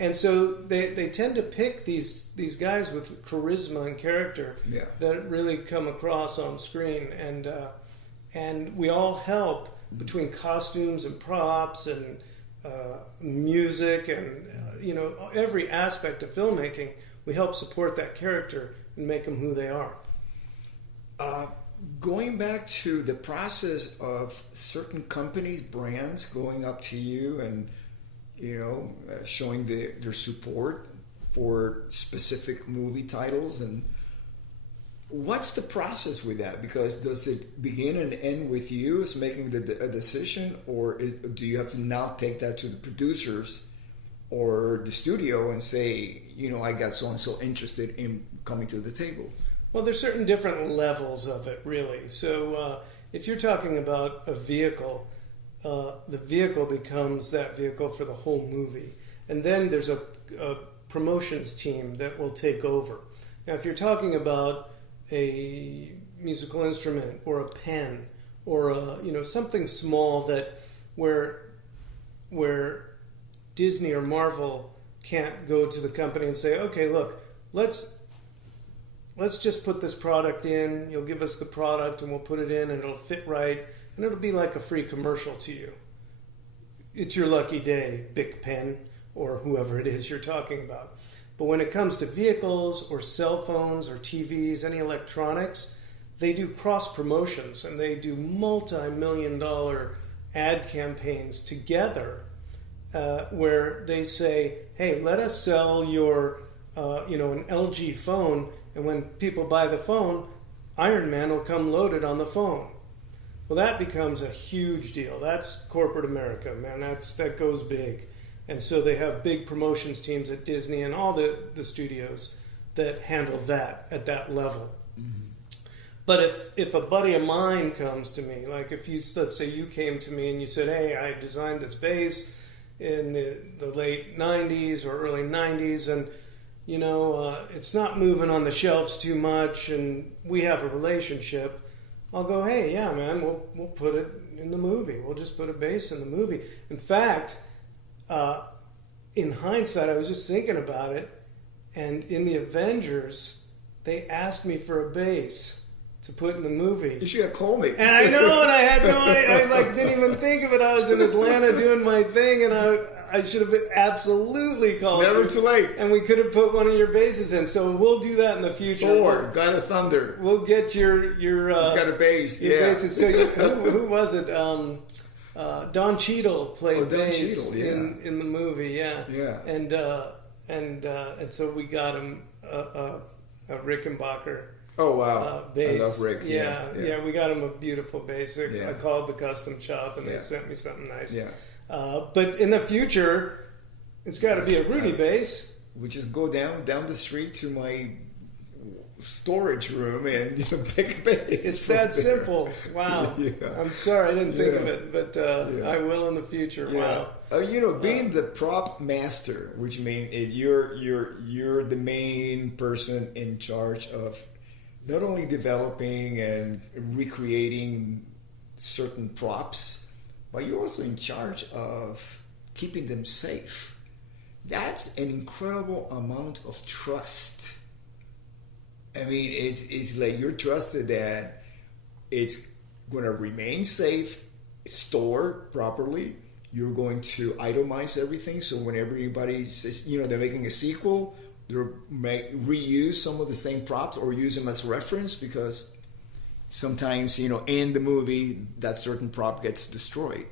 And so they tend to pick these guys with charisma and character that really come across on screen, and we all help between costumes and props and music and every aspect of filmmaking. We help support that character and make them who they are. Going back to the process of certain companies, brands going up to you and showing their support for specific movie titles, and what's the process with that? Because does it begin and end with you as making a decision, or do you have to now take that to the producers or the studio and say, I got so and so interested in coming to the table? Well, there's certain different levels of it, really. So if you're talking about a vehicle, the vehicle becomes that vehicle for the whole movie. And then there's a promotions team that will take over. Now, if you're talking about a musical instrument or a pen or something small that where Disney or Marvel can't go to the company and say, okay, look, let's just put this product in. You'll give us the product and we'll put it in and it'll fit right. And it'll be like a free commercial to you. It's your lucky day, Bic Pen, or whoever it is you're talking about. But when it comes to vehicles or cell phones or TVs, any electronics, they do cross promotions and they do multi-million-dollar ad campaigns together where they say, hey, let us sell your an LG phone, and when people buy the phone, Iron Man will come loaded on the phone. Well, that becomes a huge deal. That's corporate America, man. That goes big. And so they have big promotions teams at Disney and all the studios that handle that at that level. Mm-hmm. But if a buddy of mine comes to me, like let's say you came to me and you said, hey, I designed this bass in the late 90s or early 90s, and it's not moving on the shelves too much, and we have a relationship, I'll go, hey, yeah, man, we'll put it in the movie. We'll just put a bass in the movie. In fact, in hindsight, I was just thinking about it, and in the Avengers, they asked me for a bass to put in the movie. You should have called me. And I know, and I had no idea. I didn't even think of it. I was in Atlanta doing my thing, and I should have absolutely called you. It's never too late. And we could have put one of your basses in. So we'll do that in the future. Thor, God of Thunder. We'll get your He's got a bass. Your basses. So who was it? Don Cheadle played bass in the movie. Yeah. Yeah. And so we got him a Rickenbacker. Oh wow! Bass. I love Rick. Yeah. We got him a beautiful bass. Yeah. I called the custom shop and they sent me something nice. Yeah. But in the future, it's got to be a Rudy bass. We just go down the street to my storage room and pick a bass. It's that simple. Wow. Yeah. I'm sorry I didn't think of it, but I will in the future. Yeah. Wow. Being the prop master, which means you're the main person in charge of not only developing and recreating certain props, but you're also in charge of keeping them safe. That's an incredible amount of trust. I mean, it's like you're trusted that it's going to remain safe, stored properly. You're going to itemize everything, so when everybody says, they're making a sequel, they'll reuse some of the same props or use them as reference, because sometimes, in the movie, that certain prop gets destroyed,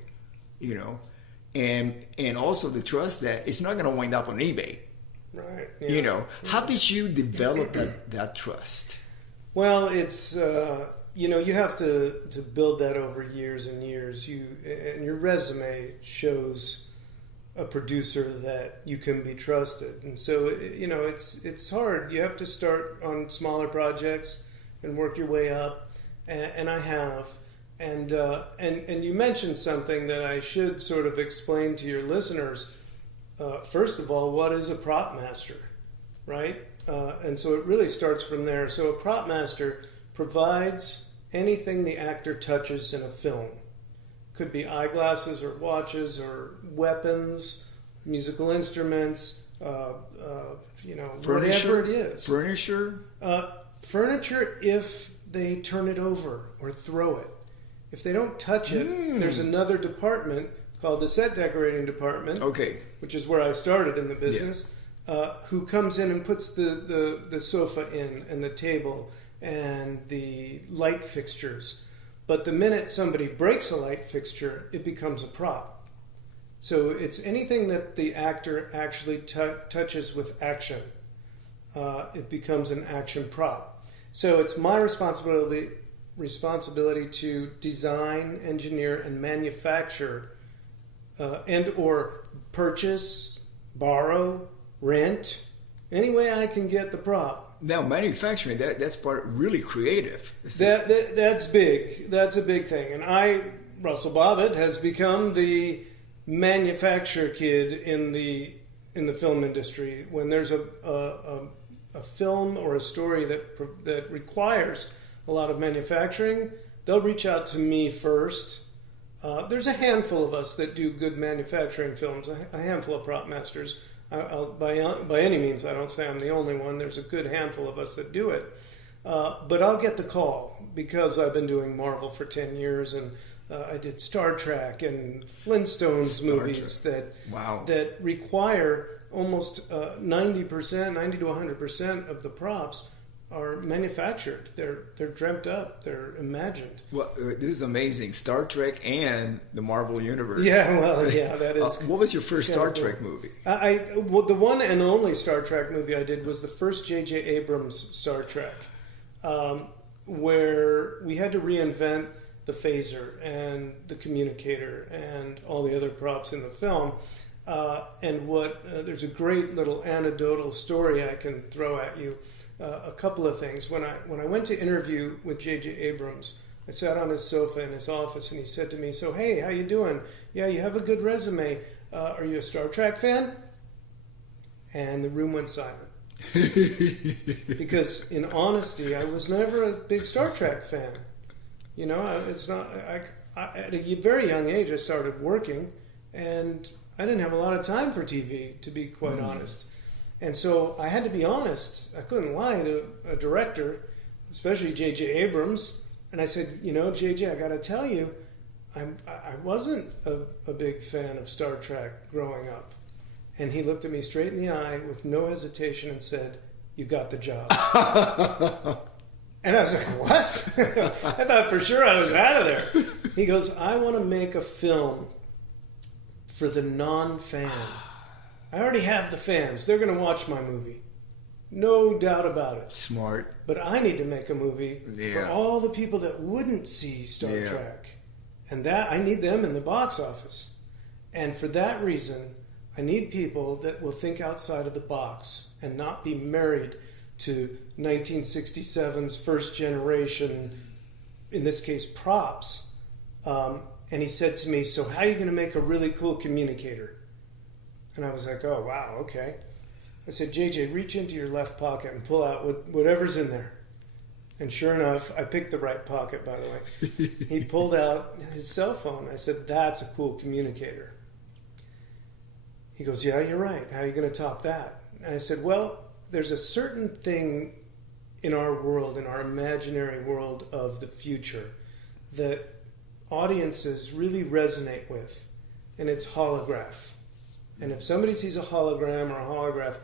and also the trust that it's not going to wind up on eBay. Right. Yeah. How did you develop that trust? Well, it's you have to build that over years and years. And your resume shows a producer that you can be trusted, and so it's hard. You have to start on smaller projects and work your way up, and I have. And you mentioned something that I should sort of explain to your listeners. First of all, what is a prop master, right? And so it really starts from there. So a prop master provides anything the actor touches in a film. Could be eyeglasses or watches or weapons, musical instruments, Furniture? whatever it is. Furniture if they turn it over or throw it. If they don't touch it, there's another department called the set decorating department, which is where I started in the business, who comes in and puts the sofa in and the table and the light fixtures. But the minute somebody breaks a light fixture, it becomes a prop. So it's anything that the actor actually touches with action. It becomes an action prop. So it's my responsibility to design, engineer, and manufacture and or purchase, borrow, rent, any way I can get the prop. Now, manufacturing, that's part really creative. That's big. That's a big thing. And Russell Bobbitt, has become the manufacturer kid in the film industry. When there's a film or a story that requires a lot of manufacturing, they'll reach out to me first. There's a handful of us that do good manufacturing films, a handful of prop masters. By any means, I don't say I'm the only one. There's a good handful of us that do it. But I'll get the call because I've been doing Marvel for 10 years, and I did Star Trek and Flintstones movies that require almost 90%, 90 to 100% of the props are manufactured. They're dreamt up. They're imagined. Well, this is amazing. Star Trek and the Marvel Universe. Yeah, well, yeah, that is. What was your first Star Trek movie? The one and only Star Trek movie I did was the first J.J. Abrams Star Trek, where we had to reinvent the phaser and the communicator and all the other props in the film. There's a great little anecdotal story I can throw at you. A couple of things. When I went to interview with J.J. Abrams, I sat on his sofa in his office, and he said to me, "So, hey, how you doing? Yeah, you have a good resume. Are you a Star Trek fan?" And the room went silent. Because, in honesty, I was never a big Star Trek fan. You know, it's not. At a very young age, I started working, and I didn't have a lot of time for TV, to be quite honest. And so I had to be honest. I couldn't lie to a director, especially J.J. Abrams. And I said, J.J., I got to tell you, I wasn't a big fan of Star Trek growing up. And he looked at me straight in the eye with no hesitation and said, "You got the job." And I was like, "What?" I thought for sure I was out of there. He goes, "I want to make a film for the non-fan. I already have the fans. They're going to watch my movie. No doubt about it. Smart. But I need to make a movie for all the people that wouldn't see Star Trek. And that I need them in the box office. And for that reason, I need people that will think outside of the box and not be married to 1967's first generation, in this case, props." And he said to me, "So how are you going to make a really cool communicator?" And I was like, "Oh, wow, okay." I said, "JJ, reach into your left pocket and pull out whatever's in there." And sure enough, I picked the right pocket, by the way. He pulled out his cell phone. I said, "That's a cool communicator." He goes, "Yeah, you're right. How are you going to top that?" And I said, "Well, there's a certain thing in our world, in our imaginary world of the future, that audiences really resonate with, and it's holograph. And if somebody sees a hologram or a holograph,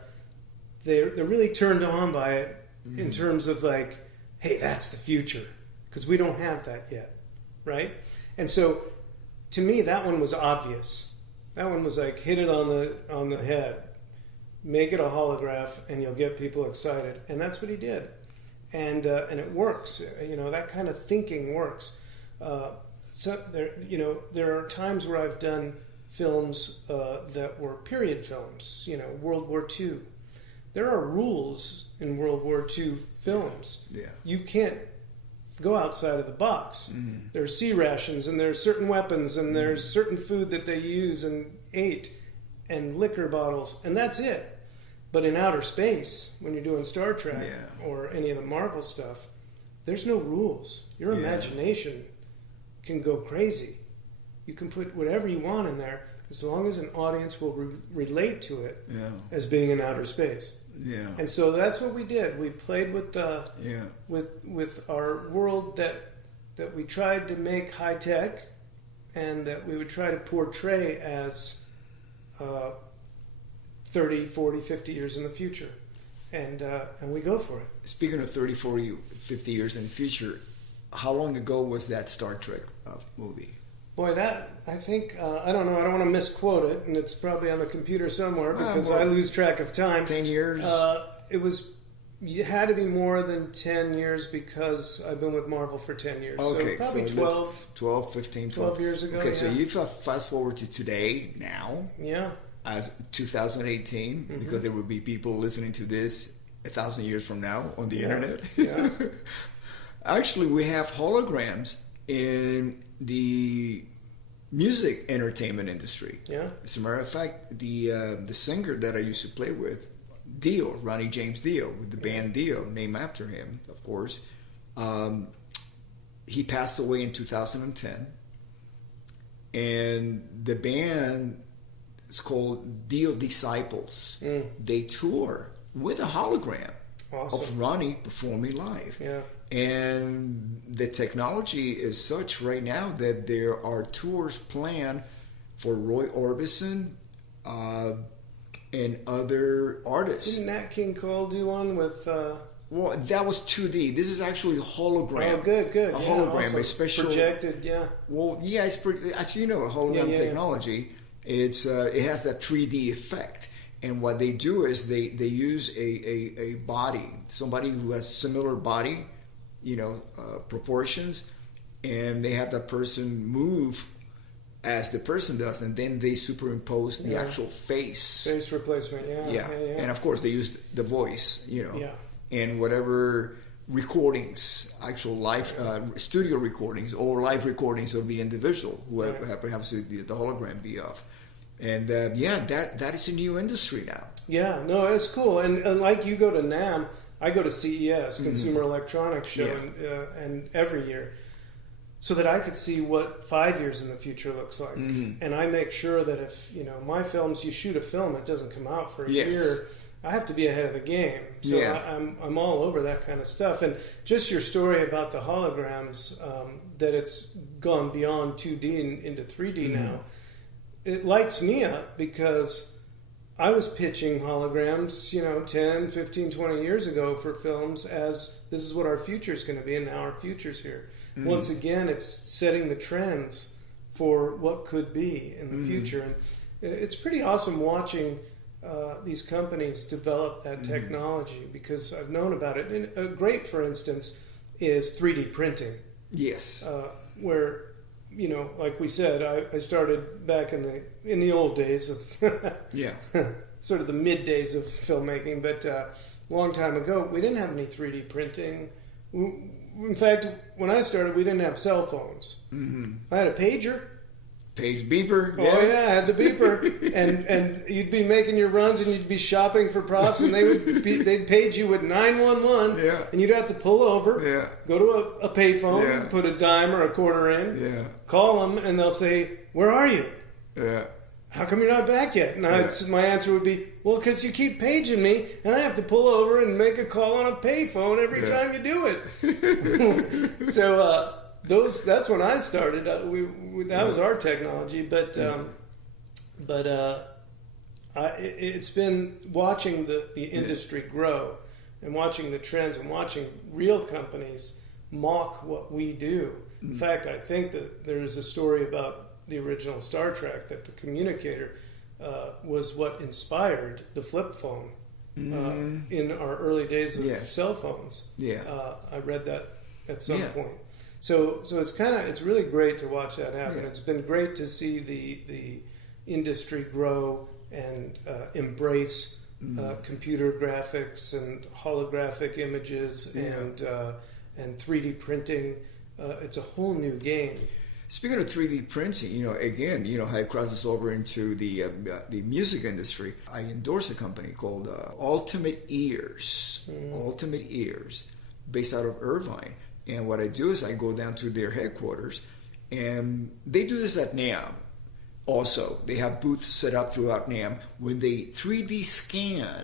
they're really turned on by it in terms of like, hey, that's the future, because we don't have that yet, right?" And so, to me, that one was obvious. That one was like, hit it on the head, make it a holograph, and you'll get people excited. And that's what he did, and it works. That kind of thinking works. So there are times where I've done films that were period films, World War II. There are rules in World War II films. Yeah. You can't go outside of the box. Mm-hmm. There's sea rations, and there's certain weapons, and there's certain food that they use and ate, and liquor bottles, and that's it. But in outer space, when you're doing Star Trek or any of the Marvel stuff, there's no rules. Your imagination can go crazy. You can put whatever you want in there. as long as an audience will relate to it Yeah. as being in outer space. Yeah. And so that's what we did. We played with Yeah. with our world that we tried to make high tech, and that we would try to portray as 30, 40, 50 years in the future. And we go for it. Speaking of 30, 40, 50 years in the future, how long ago was that Star Trek movie? Boy, that, I think, I don't know, I don't want to misquote it, and it's probably on the computer somewhere because I lose track of time. 10 years? It had to be more than 10 years because I've been with Marvel for 10 years. Okay, so probably so 12 15, 12 years ago. Okay, yeah. so you fast forward to today, now, Yeah. as 2018, because there will be people listening to this 1,000 years from now on the internet. Yeah. Actually, we have holograms in the music entertainment industry. Yeah. As a matter of fact, the singer that I used to play with, Dio, Ronnie James Dio, with the band Dio, named after him, of course. He passed away in 2010, and the band is called Dio Disciples. They tour with a hologram of Ronnie performing live. Yeah. And the technology is such right now that there are tours planned for Roy Orbison and other artists. Didn't Nat King Cole do one with... Well, that was 2D. This is actually a hologram. Oh, good. A hologram, a special... Projected, yeah. Well, yeah, it's as you know, a hologram technology, it's it has that 3D effect. And what they do is they use a body, somebody who has similar body, proportions, and they have that person move as the person does, and then they superimpose the actual face replacement. Yeah. And of course they use the voice, and whatever recordings, actual live studio recordings or live recordings of the individual who perhaps the hologram be of. And that is a new industry now. Yeah, no, it's cool. And like you go to NAMM, I go to CES, Consumer Electronics Show, and every year, so that I could see what 5 years in the future looks like. And I make sure that if, my films, you shoot a film, it doesn't come out for a year, I have to be ahead of the game. So I'm all over that kind of stuff. And just your story about the holograms, that it's gone beyond 2D and into 3D now, it lights me up because I was pitching holograms, 10, 15, 20 years ago for films as this is what our future is going to be, and now our future's here. Once again, it's setting the trends for what could be in the future. And it's pretty awesome watching these companies develop that technology because I've known about it. And a great, for instance, is 3D printing. Yes. Where... like we said, I started back in the old days of sort of the mid days of filmmaking, but a long time ago we didn't have any 3D printing. In fact, when I started, we didn't have cell phones. I had a pager. Page beeper. Oh yeah, I had the beeper, and you'd be making your runs, and you'd be shopping for props, and they'd page you with 911, and you'd have to pull over, go to a payphone, put a dime or a quarter in, call them, and they'll say, "Where are you? How come you're not back yet?" And my answer would be, "Well, because you keep paging me, and I have to pull over and make a call on a payphone every time you do it." So. That's when I started. That was our technology, but it's been watching the industry grow and watching the trends and watching real companies mock what we do. In fact, I think that there's a story about the original Star Trek that the communicator was what inspired the flip phone in our early days of cell phones. I read that at some point. So it's really great to watch that happen. It's been great to see the industry grow and embrace computer graphics and holographic images and 3D printing. It's a whole new game. Speaking of 3D printing, again, how it crosses over into the music industry. I endorse a company called Ultimate Ears. Ultimate Ears, based out of Irvine. And what I do is I go down to their headquarters, and they do this at NAMM. Also, they have booths set up throughout NAMM. When they 3D scan